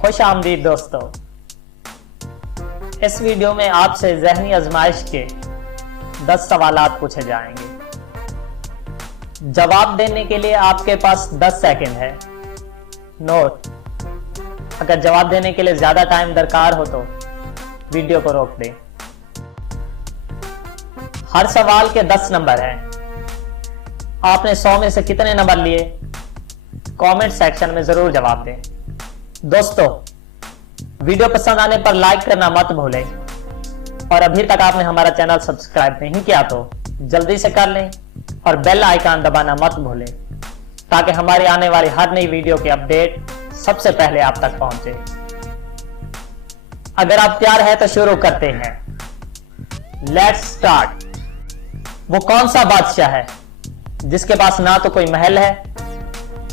खुश आमदीद दोस्तों। इस वीडियो में आपसे ज़हनी आजमाइश के 10 सवालात पूछे जाएंगे। जवाब देने के लिए आपके पास 10 सेकंड है। नोट, अगर जवाब देने के लिए ज्यादा टाइम दरकार हो तो वीडियो को रोक दें। हर सवाल के 10 नंबर हैं। आपने 100 में से कितने नंबर लिए, कमेंट सेक्शन में जरूर जवाब दें। दोस्तों, वीडियो पसंद आने पर लाइक करना मत भूलें और अभी तक आपने हमारा चैनल सब्सक्राइब नहीं किया तो जल्दी से कर लें और बेल आइकन दबाना मत भूलें ताकि हमारी आने वाली हर नई वीडियो की अपडेट सबसे पहले आप तक पहुंचे। अगर आप तैयार हैं तो शुरू करते हैं। Let's start. वो कौन सा बादशाह है जिसके पास ना तो कोई महल है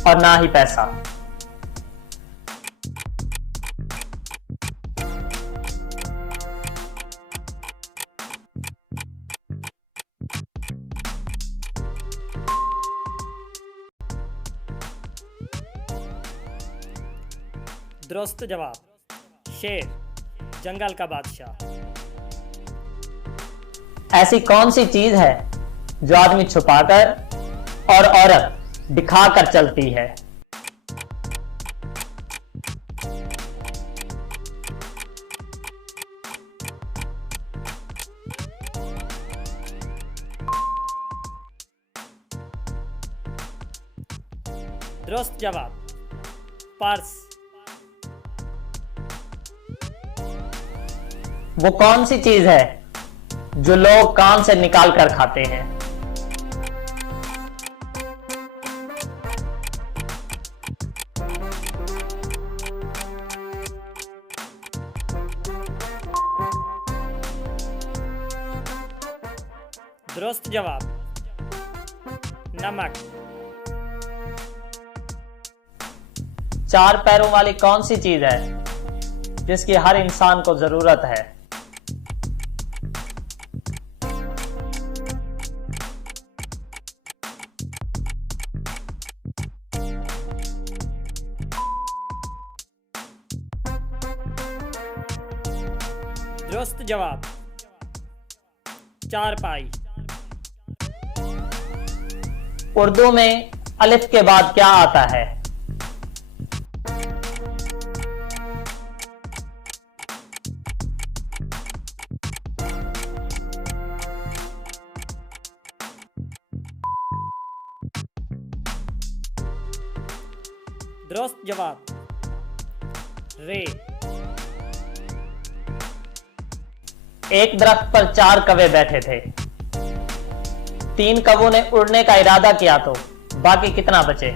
और ना ही पैसा? दुरुस्त जवाब, शेर, जंगल का बादशाह। ऐसी कौन सी चीज है जो आदमी छुपाकर और औरत दिखाकर चलती है? दुरुस्त जवाब, पर्स। वो कौन सी चीज है जो लोग कान से निकाल कर खाते हैं? दुरुस्त जवाब, नमक। 4 पैरों वाली कौन सी चीज है जिसकी हर इंसान को जरूरत है? दुरुस्त जवाब, चारपाई। उर्दू में अलिफ के बाद क्या आता है? दुरुस्त जवाब, रे। एक दरख्त पर 4 कौवे बैठे थे। 3 कौवों ने उड़ने का इरादा किया तो बाकी कितना बचे?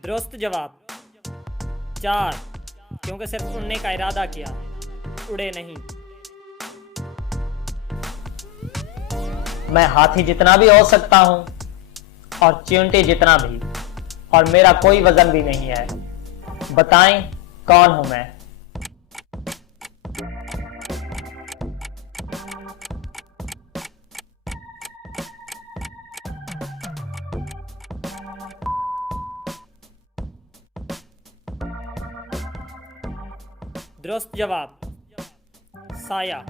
दुरुस्त जवाब, 4, क्योंकि सिर्फ उड़ने का इरादा किया, उड़े नहीं। मैं हाथी जितना भी हो सकता हूं और चींटी जितना भी, और मेरा कोई वजन भी नहीं है। बताएं कौन हूं मैं? दुरुस्त जवाब, साया।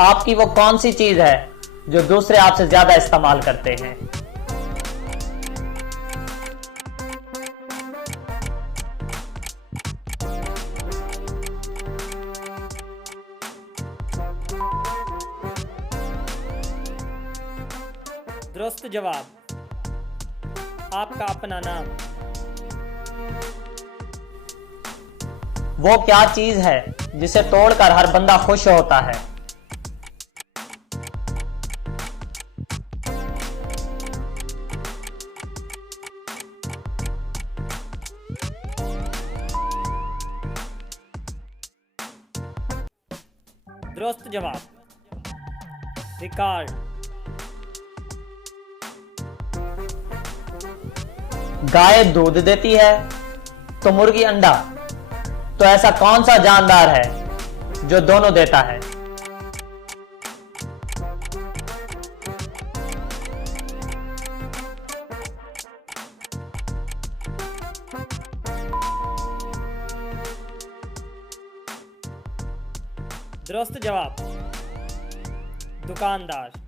आपकी वो कौन सी चीज है जो दूसरे आपसे ज्यादा इस्तेमाल करते हैं? दुरुस्त जवाब, आपका अपना नाम। वो क्या चीज है जिसे तोड़कर हर बंदा खुश होता है? दुरुस्त जवाब, रिकॉर्ड। गाय दूध देती है तो मुर्गी अंडा, तो ऐसा कौन सा जानदार है जो दोनों देता है? दुरुस्त जवाब दुकानदार।